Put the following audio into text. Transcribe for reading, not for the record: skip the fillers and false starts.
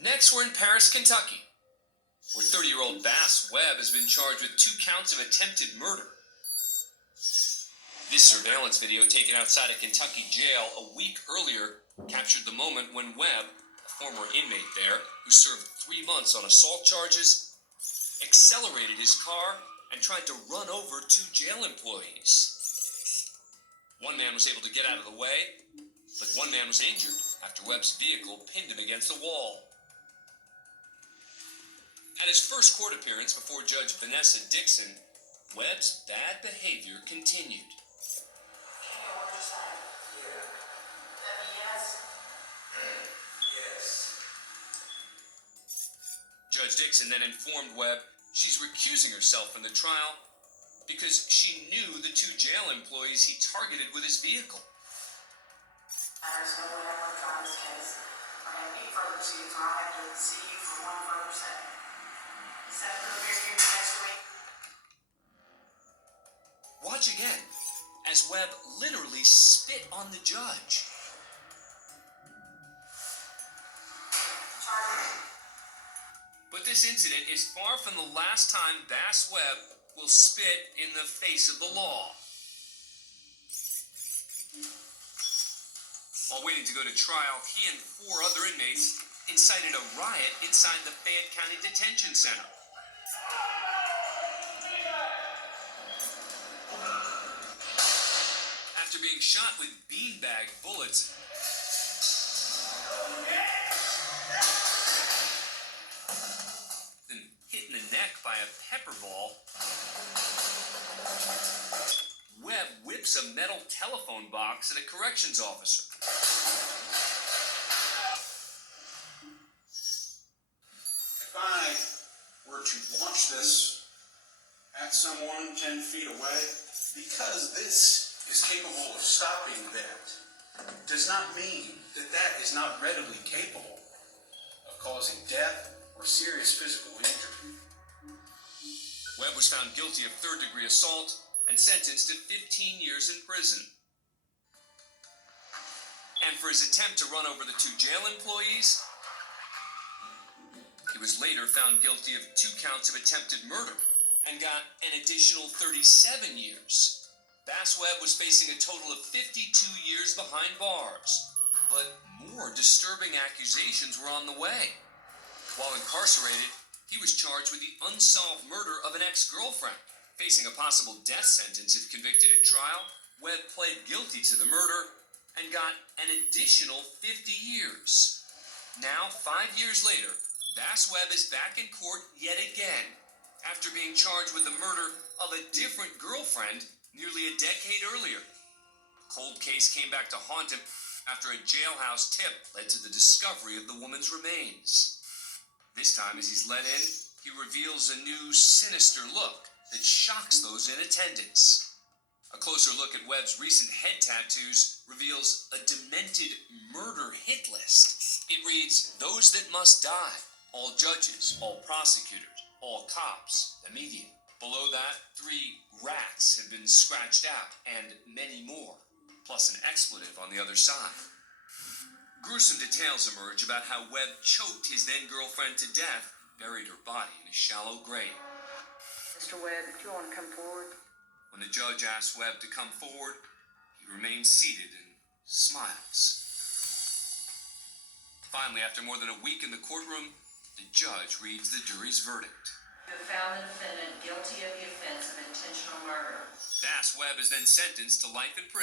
Next, we're in Paris, Kentucky, where 30-year-old Bass Webb has been charged with 2 counts of attempted murder. This surveillance video taken outside a Kentucky jail a week earlier captured the moment when Webb, a former inmate there who served 3 months on assault charges, accelerated his car and tried to run over 2 jail employees. One man was able to get out of the way, but one man was injured after Webb's vehicle pinned him against the wall. At his first court appearance before Judge Vanessa Dixon, Webb's bad behavior continued. Judge Dixon then informed Webb she's recusing herself from the trial because she knew the 2 jail employees he targeted with his vehicle. There's no way I'm going to try this case. I have 8 further proceedings, and I'll have to see you for 1 further setting. Set for the hearing next week. Watch again as Webb literally spit on the judge. But this incident is far from the last time Bass Webb will spit in the face of the law. While waiting to go to trial, he and 4 other inmates incited a riot inside the Fayette County Detention Center. After being shot with beanbag bullets, then hit in the neck by a pepper ball, Webb whips a metal telephone box at a corrections officer. If I were to launch this at someone 10 feet away, because this is capable of stopping that, does not mean that that is not readily capable of causing death or serious physical injury. Webb was found guilty of 3rd-degree assault and sentenced to 15 years in prison. And for his attempt to run over the 2 jail employees, he was later found guilty of 2 counts of attempted murder and got an additional 37 years. Bass Webb was facing a total of 52 years behind bars, but more disturbing accusations were on the way. While incarcerated, he was charged with the unsolved murder of an ex-girlfriend. Facing a possible death sentence if convicted at trial, Webb pled guilty to the murder and got an additional 50 years. Now, 5 years later, Bass Webb is back in court yet again after being charged with the murder of a different girlfriend nearly a decade earlier. The cold case came back to haunt him after a jailhouse tip led to the discovery of the woman's remains. This time, as he's let in, he reveals a new sinister look that shocks those in attendance. A closer look at Webb's recent head tattoos reveals a demented murder hit list. It reads, "Those that must die, all judges, all prosecutors, all cops, the media." Below that, 3 rats have been scratched out, and many more, plus an expletive on the other side. Gruesome details emerge about how Webb choked his then-girlfriend to death, buried her body in a shallow grave. Mr. Webb, do you want to come forward? When the judge asks Webb to come forward, he remains seated and smiles. Finally, after more than a week in the courtroom, the judge reads the jury's verdict. You have found the defendant guilty of the offense of intentional murder. Bass Webb is then sentenced to life in prison.